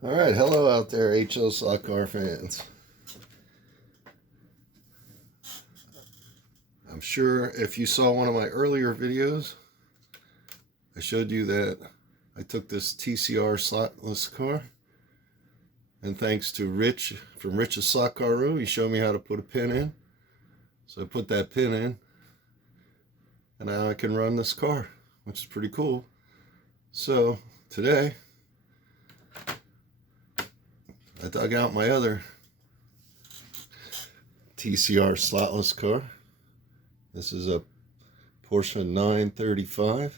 All right, hello out there, HO slot car fans. I'm sure if you saw one of my earlier videos, I showed you that I took this TCR slotless car, and thanks to Rich from Rich's Slot Car Room, he showed me how to put a pin in. So I put that pin in, and now I can run this car, which is pretty cool. So today, I dug out my other TCR slotless car. This is a Porsche 935,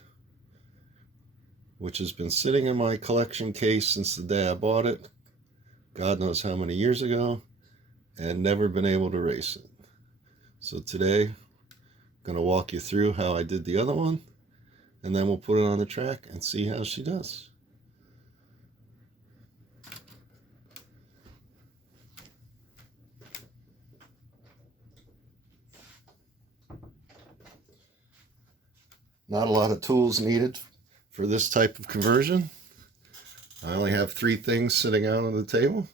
which has been sitting in my collection case since the day I bought it, God knows how many years ago, and never been able to race it. So today, I'm going to walk you through how I did the other one, and then we'll put it on the track and see how she does. Not a lot of tools needed for this type of conversion. I only have 3 things sitting out on the table.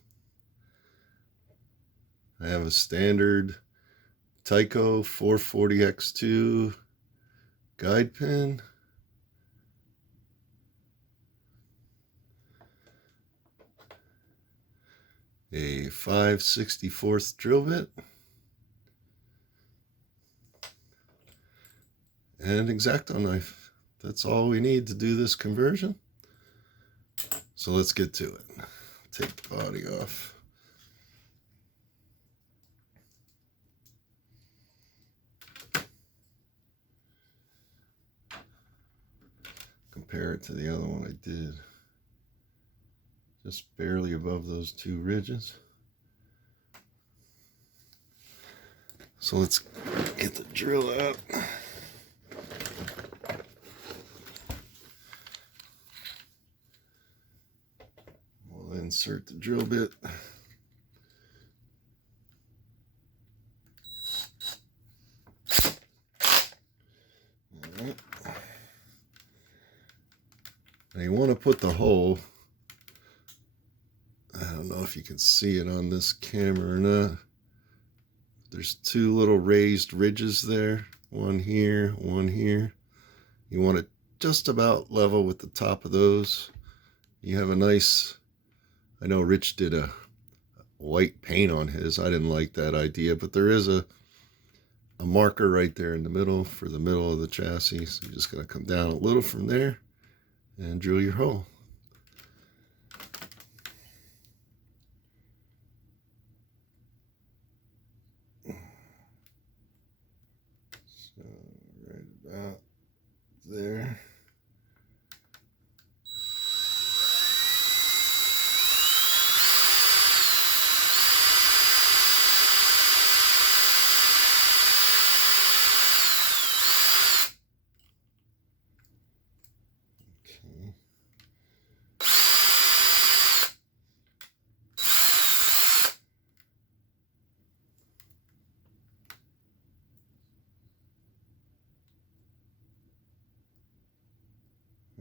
I have a standard Tyco 440X2 guide pin, a 5/64 drill bit, and an X-Acto knife. That's all we need to do this conversion. So let's get to it. Take the body off. Compare it to the other one I did. Just barely above those 2 ridges. So let's get the drill out. We'll insert the drill bit. All right. Now you want to put the hole, I don't know if you can see it on this camera or not. There's 2 little raised ridges there, one here, one here. You want it just about level with the top of those. You have a nice, I know Rich did a white paint on his. I didn't like that idea, but there is a marker right there in the middle for the middle of the chassis. So you're just going to come down a little from there and drill your hole. So right about there.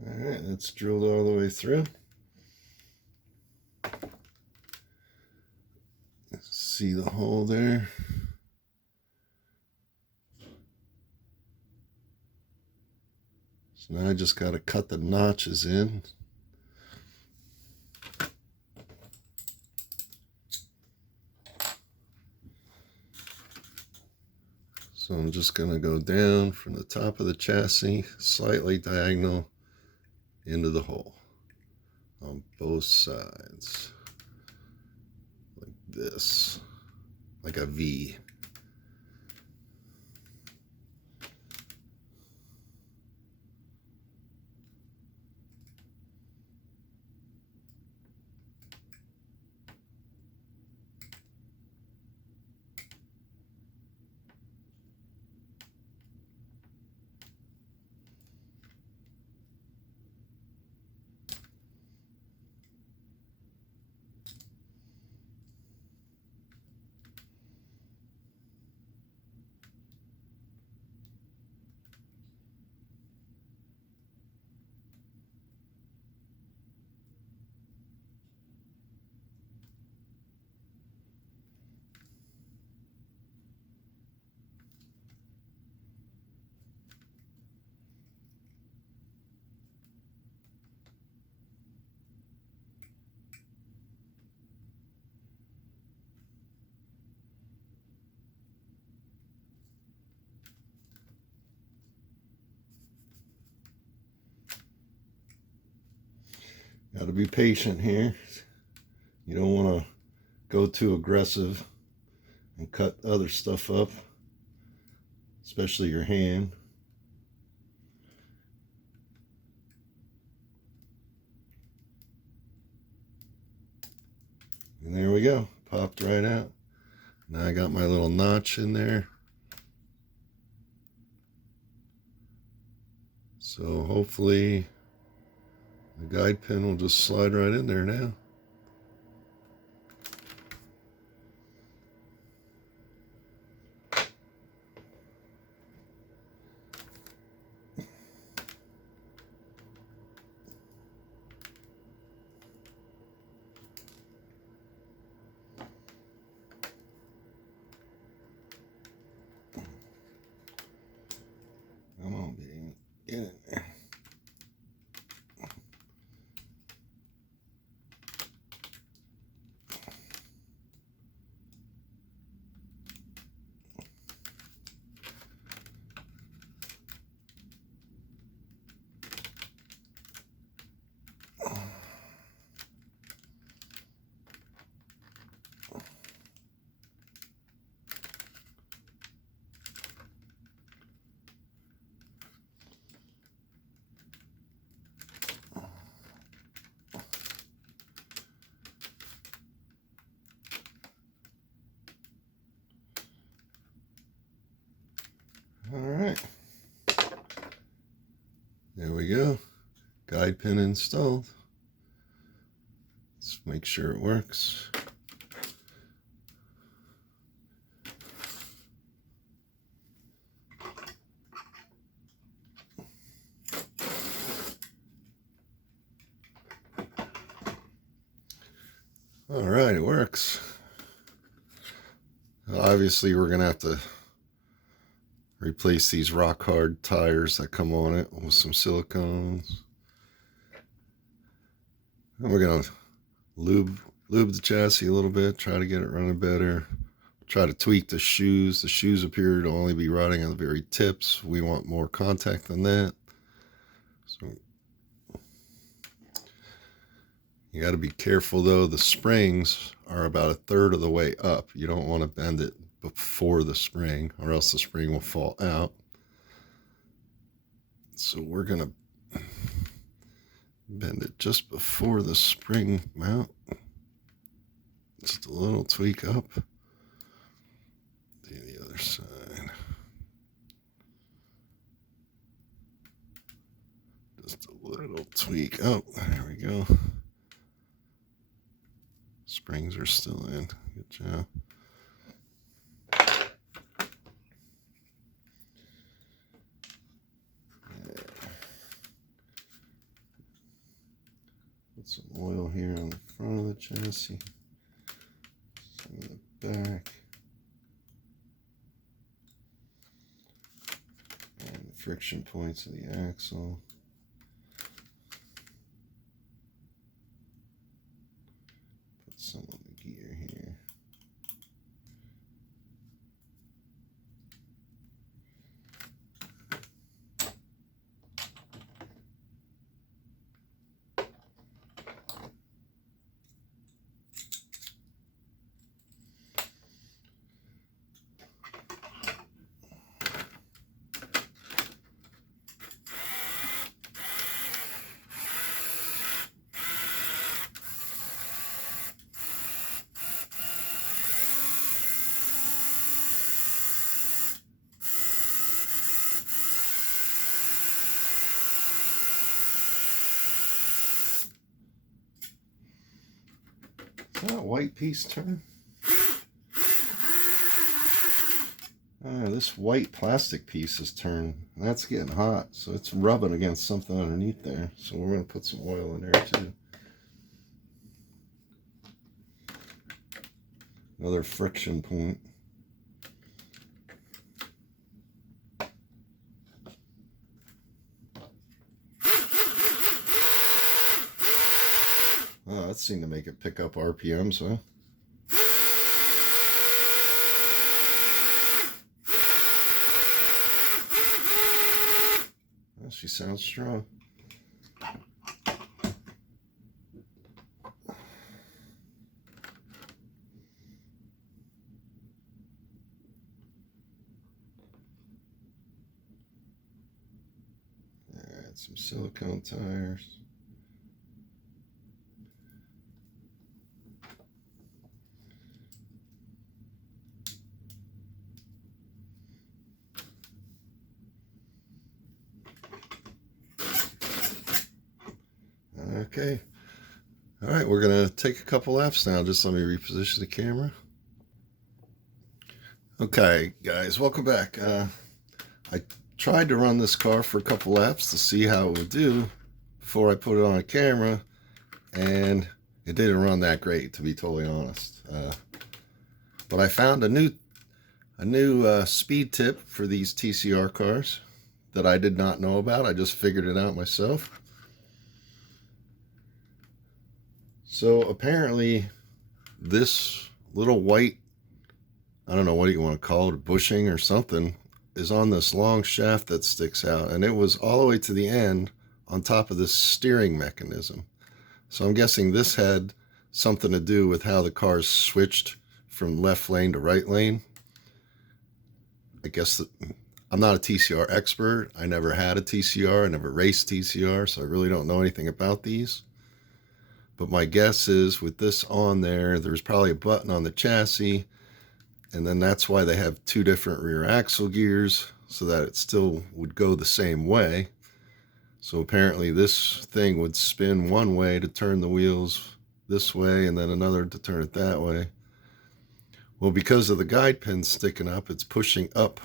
All right, that's drilled all the way through. See the hole there? So now I just got to cut the notches in. So I'm just going to go down from the top of the chassis, slightly diagonal, into the hole on both sides, like this, like a V. Got to be patient here. You don't want to go too aggressive and cut other stuff up, especially your hand. And there we go, popped right out. Now I got my little notch in there. So hopefully the guide pin will just slide right in there now. Come on, baby. Get in there. All right, there we go. Guide pin installed. Let's make sure it works. All right, it works. Obviously, we're gonna have to replace these rock hard tires that come on it with some silicones. And we're gonna lube the chassis a little bit, try to get it running better. Try to tweak the shoes. The shoes appear to only be rotting on the very tips. We want more contact than that. So you got to be careful though. The springs are about 1/3 of the way up. You don't want to bend it before the spring or else the spring will fall out. So we're going to bend it just before the spring mount. Just a little tweak up. Do the other side. Just a little tweak up. There we go. Springs are still in. Good job. Put some oil here on the front of the chassis. Some in the back. And the friction points of the axle. Put some on the gear here. Does that white piece turn? This white plastic piece is turned. That's getting hot, so it's rubbing against something underneath there. So we're going to put some oil in there too. Another friction point. Oh, that seemed to make it pick up RPMs, huh? Well, she sounds strong. Got some silicone tires. Okay. All right, we're going to take a couple laps now. Just let me reposition the camera. Okay, guys, welcome back. I tried to run this car for a couple laps to see how it would do before I put it on camera, and it didn't run that great, to be totally honest. But I found a new speed tip for these TCR cars that I did not know about. I just figured it out myself. So apparently this little white, I don't know what you want to call it, bushing or something, is on this long shaft that sticks out, and it was all the way to the end on top of this steering mechanism. So I'm guessing this had something to do with how the cars switched from left lane to right lane. I guess I'm not a TCR expert. I never had a TCR. I never raced TCR, so I really don't know anything about these. But my guess is with this on there, there's probably a button on the chassis, and then that's why they have two different rear axle gears so that it still would go the same way. So apparently this thing would spin one way to turn the wheels this way and then another to turn it that way. Well, because of the guide pins sticking up, it's pushing up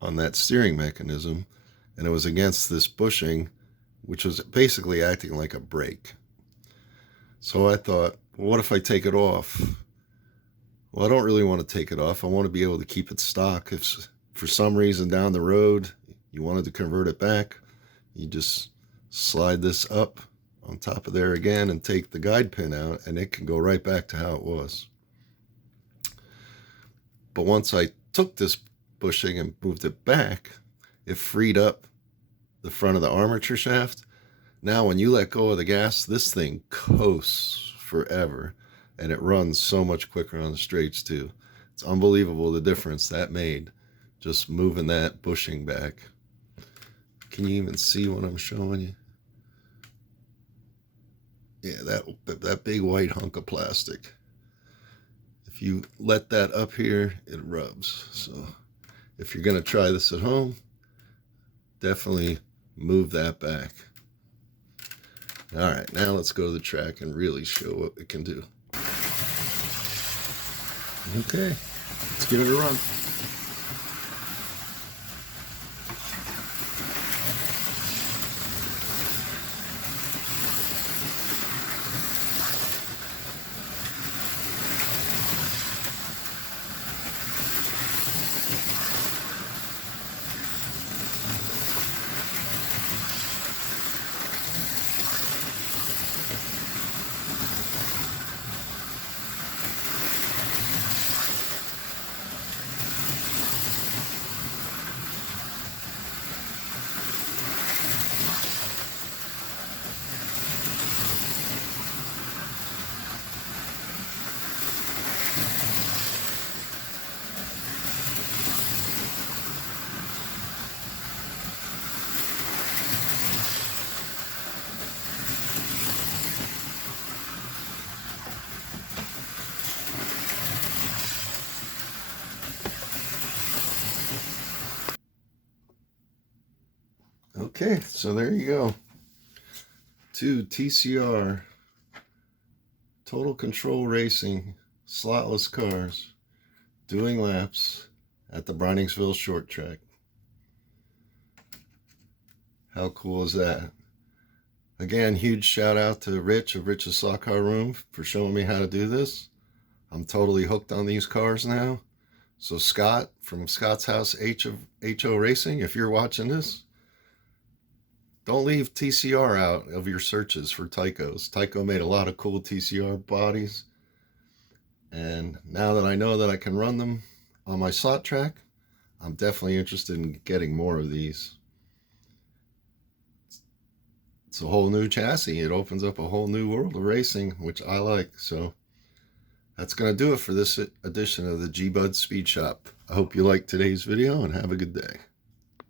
on that steering mechanism, and it was against this bushing, which was basically acting like a brake. So I thought, well, what if I take it off? Well, I don't really want to take it off. I want to be able to keep it stock. If for some reason down the road you wanted to convert it back, you just slide this up on top of there again and take the guide pin out, and it can go right back to how it was. But once I took this bushing and moved it back, it freed up the front of the armature shaft. Now, when you let go of the gas, this thing coasts forever, and it runs so much quicker on the straights too. It's unbelievable the difference that made, just moving that bushing back. Can you even see what I'm showing you? Yeah, that big white hunk of plastic. If you let that up here, it rubs. So if you're going to try this at home, definitely move that back. All right, now let's go to the track and really show what it can do. Okay, let's give it a run. Okay, so there you go. 2 TCR Total Control Racing slotless cars doing laps at the Briningsville short track. How cool is that? Again, huge shout out to Rich of Rich's Slot Car Room for showing me how to do this. I'm totally hooked on these cars now. So Scott from Scott's House HO Racing, if you're watching this, don't leave TCR out of your searches for Tycos. Tyco made a lot of cool TCR bodies. And now that I know that I can run them on my slot track, I'm definitely interested in getting more of these. It's a whole new chassis. It opens up a whole new world of racing, which I like. So that's going to do it for this edition of the Gbud Speed Shop. I hope you liked today's video and have a good day.